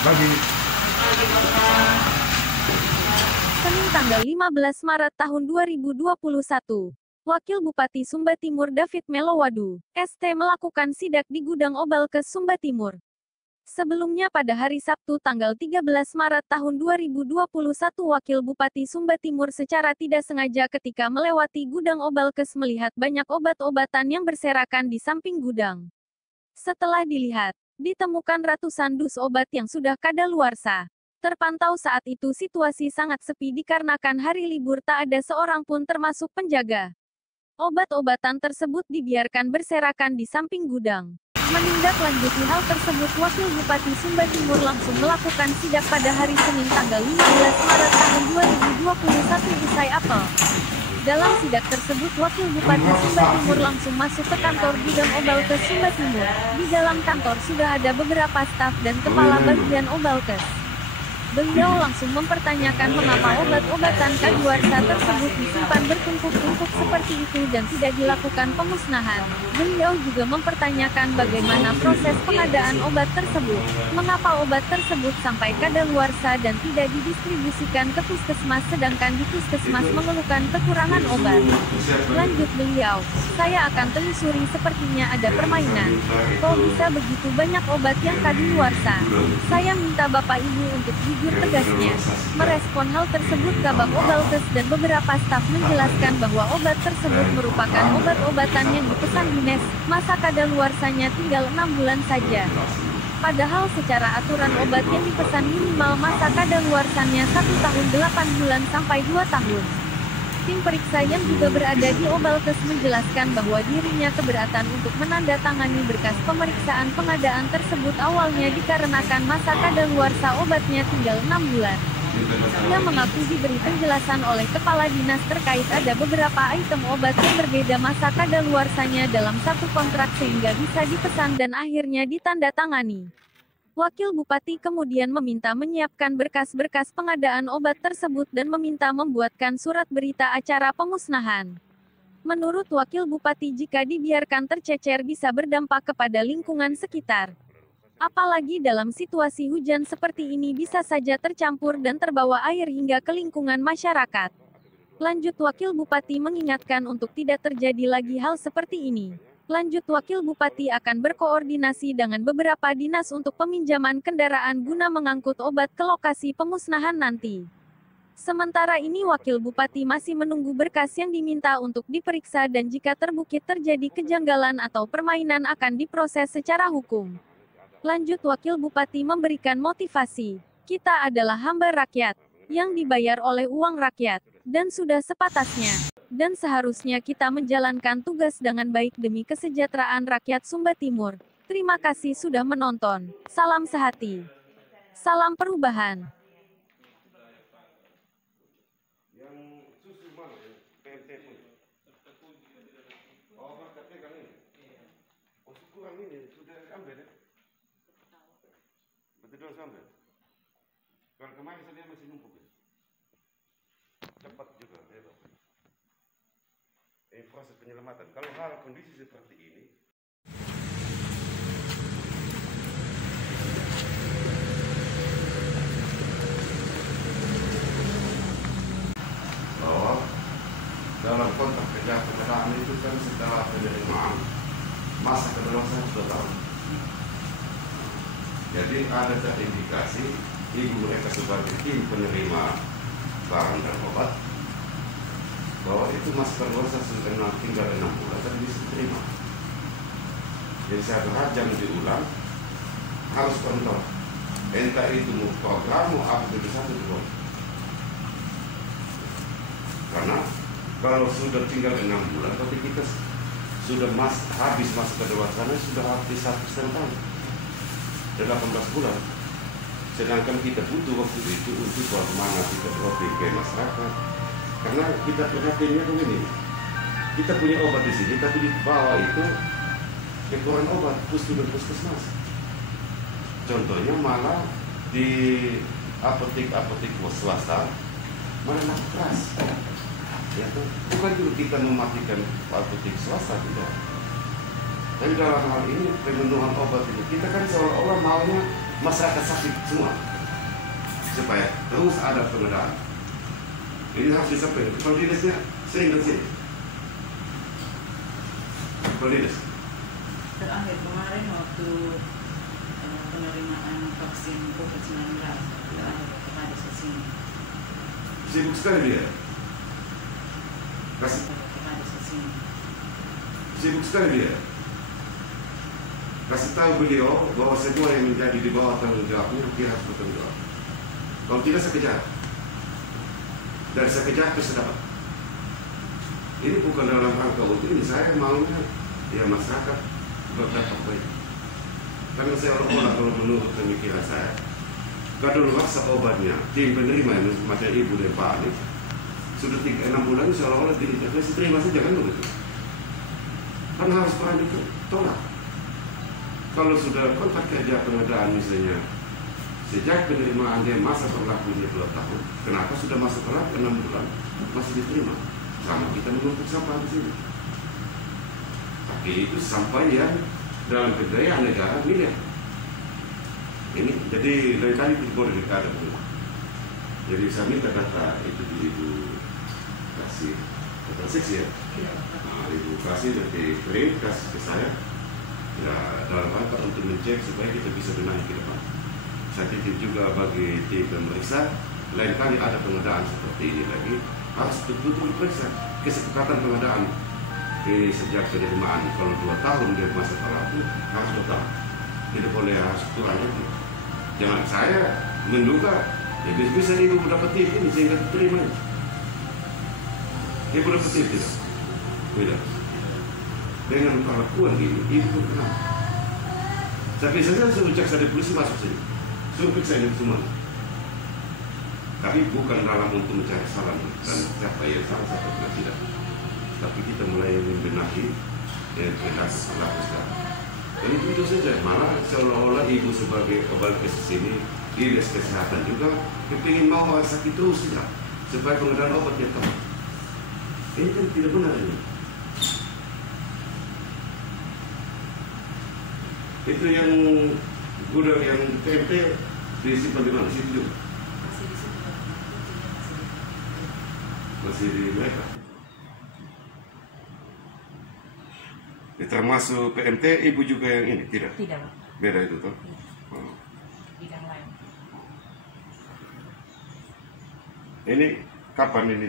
Bagi. Senin tanggal 15 Maret tahun 2021. Wakil Bupati Sumba Timur David Melowadu, ST melakukan sidak di gudang Obalkes Sumba Timur. Sebelumnya pada hari Sabtu tanggal 13 Maret tahun 2021 Wakil Bupati Sumba Timur secara tidak sengaja ketika melewati gudang Obalkes melihat banyak obat-obatan yang berserakan di samping gudang. Setelah dilihat, ditemukan ratusan dus obat yang sudah kadaluarsa. Terpantau saat itu situasi sangat sepi dikarenakan hari libur tak ada seorang pun termasuk penjaga. Obat-obatan tersebut dibiarkan berserakan di samping gudang. Menindaklanjuti hal tersebut Wakil Bupati Sumba Timur langsung melakukan sidak pada hari Senin tanggal 15 Maret tahun 2021 usai apel. Dalam sidak tersebut Wakil Bupati Sumba Timur langsung masuk ke kantor gudang Obalkes Sumba Timur. Di dalam kantor sudah ada beberapa staf dan kepala bagian Obalkes. Beliau langsung mempertanyakan mengapa obat-obatan kadaluarsa tersebut disimpan bertumpuk-tumpuk seperti itu dan tidak dilakukan pemusnahan. Beliau juga mempertanyakan bagaimana proses pengadaan obat tersebut, mengapa obat tersebut sampai kadaluarsa dan tidak didistribusikan ke puskesmas sedangkan di puskesmas mengeluhkan kekurangan obat. Lanjut beliau, saya akan telusuri sepertinya ada permainan. Kok bisa begitu banyak obat yang kadaluarsa? Saya minta Bapak Ibu untuk jujur tegasnya. Merespon hal tersebut Kabak Obalkes dan beberapa staf menjelaskan bahwa obat tersebut merupakan obat-obatan yang dipesan dinas, masa kadaluarsanya tinggal 6 bulan saja. Padahal secara aturan obat yang dipesan minimal masa kadaluarsanya 1 tahun 8 bulan sampai 2 tahun. Tim periksa yang juga berada di Obalkes menjelaskan bahwa dirinya keberatan untuk menandatangani berkas pemeriksaan pengadaan tersebut awalnya dikarenakan masa kadaluarsa obatnya tinggal 6 bulan. Ia mengaku diberi penjelasan oleh kepala dinas terkait ada beberapa item obat yang berbeda masa kadaluarsanya dalam satu kontrak sehingga bisa dipesan dan akhirnya ditandatangani. Wakil Bupati kemudian meminta menyiapkan berkas-berkas pengadaan obat tersebut dan meminta membuatkan surat berita acara pemusnahan. Menurut Wakil Bupati jika dibiarkan tercecer bisa berdampak kepada lingkungan sekitar. Apalagi dalam situasi hujan seperti ini bisa saja tercampur dan terbawa air hingga ke lingkungan masyarakat. Lanjut Wakil Bupati mengingatkan untuk tidak terjadi lagi hal seperti ini. Lanjut Wakil Bupati akan berkoordinasi dengan beberapa dinas untuk peminjaman kendaraan guna mengangkut obat ke lokasi pemusnahan nanti. Sementara ini Wakil Bupati masih menunggu berkas yang diminta untuk diperiksa dan jika terbukti terjadi kejanggalan atau permainan akan diproses secara hukum. Lanjut Wakil Bupati memberikan motivasi, kita adalah hamba rakyat, yang dibayar oleh uang rakyat, dan sudah sepatasnya. Dan seharusnya kita menjalankan tugas dengan baik demi kesejahteraan rakyat Sumba Timur. Terima kasih sudah menonton. Salam sehati. Salam perubahan. Kalau kemarin saya masih numpuk. Cepat juga, bebas. Proses penyelamatan. Kalau hal kondisi seperti ini, bahwa dalam kontrak pengadaan itu kan setelah penerimaan masa kedaluarsa sudah tahu. Jadi ada terindikasi ibu mereka sebagai tim penerima barang dan obat bahwa itu masa kedaluarsa sudah tinggal 6 bulan dan bisa diterima. Jadi saya berharap jangan diulang, harus kontrol. Entah itu program atau satu dibuat. Karena kalau sudah tinggal 6 bulan, tapi kita sudah habis masa kedaluarsanya sudah habis 1,5 tahun, 18 bulan. Sedangkan kita butuh waktu itu untuk bagaimana kita berobat ke masyarakat. Karena kita perhatiannya begini, kita punya obat di sini, tapi di bawah itu kekurangan obat puskesmas. Contohnya malah di apotek swasta malah laku keras. Ya, bukan juga kita mematikan apotek swasta tidak. Tapi dalam hal ini pemenuhan obat ini kita kan seolah-olah maunya masyarakat sakit semua, supaya terus ada pengadaan. Ini harus disampaikan. Kepala dinasnya sering ke sini. Kepala dinas. Terakhir kemarin waktu penerimaan vaksin COVID-19 terakhir kita ada ke sini. Sibuk sekali dia. Kasih. Kita ada ke sini. Sibuk sekali dia. Kasih tahu beliau bahwa semua yang menjadi di bawah tanggung jawabnya dia harus bertanggung jawab. Kalau tidak saya kejar. Dan saya kejar itu saya dapat. Ini bukan dalam rangka untuk ini. Saya maunya ya masyarakat berdampak baik. Karena saya olah kalau menurut pemikiran saya, kadaluarsa obatnya tim penerima yang macam ibu dan pak ini sudah 6 bulan seolah-olah diintervensi terima saja kan begitu. Kan harus pernah ditolak. Kalau sudah kontrak kerja pengadaan misalnya sejak penerimaan dia masa berlakunya 2 tahun, kenapa sudah masa berlaku 6 bulan masih diterima? Sama kita menuntut sampah di sini. Tapi itu sampai yang dalam kejayaan negara milik. Ini jadi dari tadi itu boleh dikata begitu. Jadi saya minta data itu di ibu kasih data seksi ya. Nah, ibu kasih dari print kasih ke saya. Ya dalam rangka untuk mencek supaya kita bisa benahi ke depan. Saya titip juga bagi tim pemeriksa, lain kali ada pengadaan seperti ini lagi harus betul-betul diperiksa kesepakatan pengadaan. Ini sejak penerimaan kalau 2 tahun dari masa berlaku harus 2 tahun. Tidak boleh harus kurang lagi. Jangan saya menduga ya bisa ibu dapat ini sehingga diterima. Ibu dapat tidak? Tidak. Dengan perlakuan ini, ibu pun kenal. Tapi saya cek dari polisi masuk sini. Suruh periksa ini semua. Tapi bukan dalam untuk mencari salah dan siapa yang salah, siapa tidak. Tapi kita mulai membenahi perilaku sekarang. Dan itu saja. Malah seolah-olah ibu sebagai kepala kes ini, dinas kesehatan juga kepingin mau sakit terus tidak, supaya pengadaan obatnya tahu. Ini kan tidak benar ini. Itu yang gudang yang PMT disimpan di mana? Di situ juga? Masih di situ. Masih di mereka. Termasuk PMT, ibu juga yang ini? Tidak? Tidak, Pak. Beda itu tuh? Oh. Bidang lain. Ini kapan ini?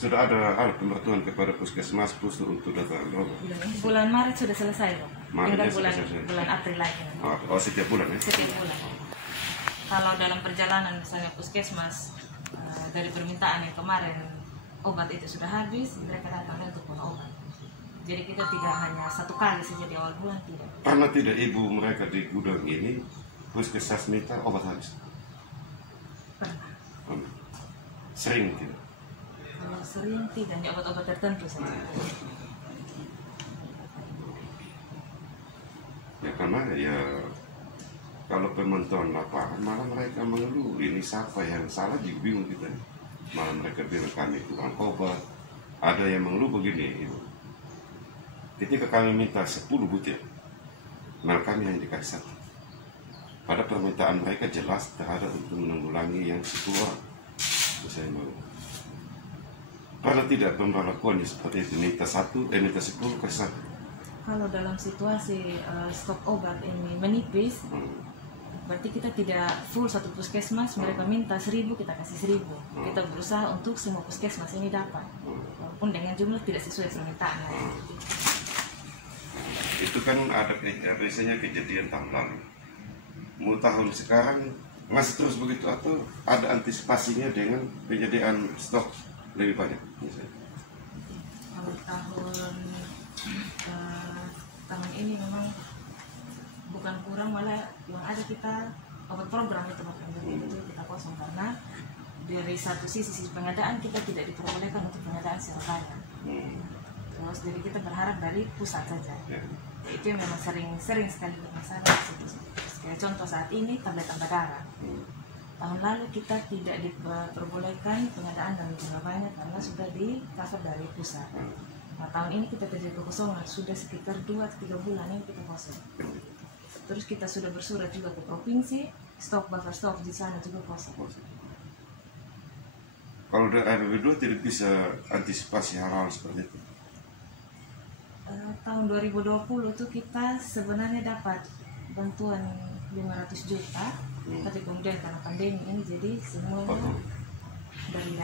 Sudah ada pemberitahuan kepada puskesmas khusus untuk data obat? Bulan Maret sudah selesai, Pak. Tinggal bulan April lagi. Oh, setiap bulan ya? Setiap bulan. Kalau dalam perjalanan misalnya puskesmas dari permintaan yang kemarin obat itu sudah habis, mereka datang untuk obat. Jadi kita tidak hanya 1 kali saja di awal bulan, tidak. Karena tidak ibu mereka di gudang ini, puskesmas minta obat habis? Pernah. Sering tidak? Kalau sering tidak, hanya obat-obat tertentu saja. Ya karena ya kalau pemantauan lapangan malah mereka mengeluh ini siapa yang salah juga bingung kita. Malah mereka bilang kami kurang obat. Ada yang mengeluh begini, ibu. Ketika kami minta 10 butir, malah kami hanya dikasih 1. Pada permintaan mereka jelas terhadap untuk menanggulangi yang 10 orang. Saya mau. Karena tidak pemberlakuannya seperti itu, minta 10 kasih 1. Kalau dalam situasi stok obat ini menipis, berarti kita tidak full satu puskesmas, mereka minta 1000, kita kasih 1000. Kita berusaha untuk semua puskesmas ini dapat, walaupun dengan jumlah tidak sesuai permintaan. Itu kan ada biasanya kejadian tahun lalu. Mau tahun sekarang masih terus begitu atau ada antisipasinya dengan penyediaan stok lebih banyak? Misalnya. Kalau tahun ini memang bukan kurang, malah yang ada kita obat program itu bahkan betul kita kosong karena dari satu sisi pengadaan kita tidak diperbolehkan untuk pengadaan secara banyak. Terus jadi kita berharap dari pusat saja. Itu yang memang sering sekali bermasalah. Kayak contoh saat ini tablet-tablet darah. Tahun lalu kita tidak diperbolehkan pengadaan dalam jumlah banyak karena sudah di cover dari pusat. Nah, tahun ini kita terjadi kekosongan, sudah sekitar 2-3 bulan ini kita kosong. Terus kita sudah bersurat juga ke provinsi, stok buffer stok di sana juga kosong. Kalau dari APBD tidak bisa antisipasi hal-hal seperti itu. Tahun 2020 tuh kita sebenarnya dapat bantuan 500 juta, tapi kemudian karena pandemi ini jadi semuanya dari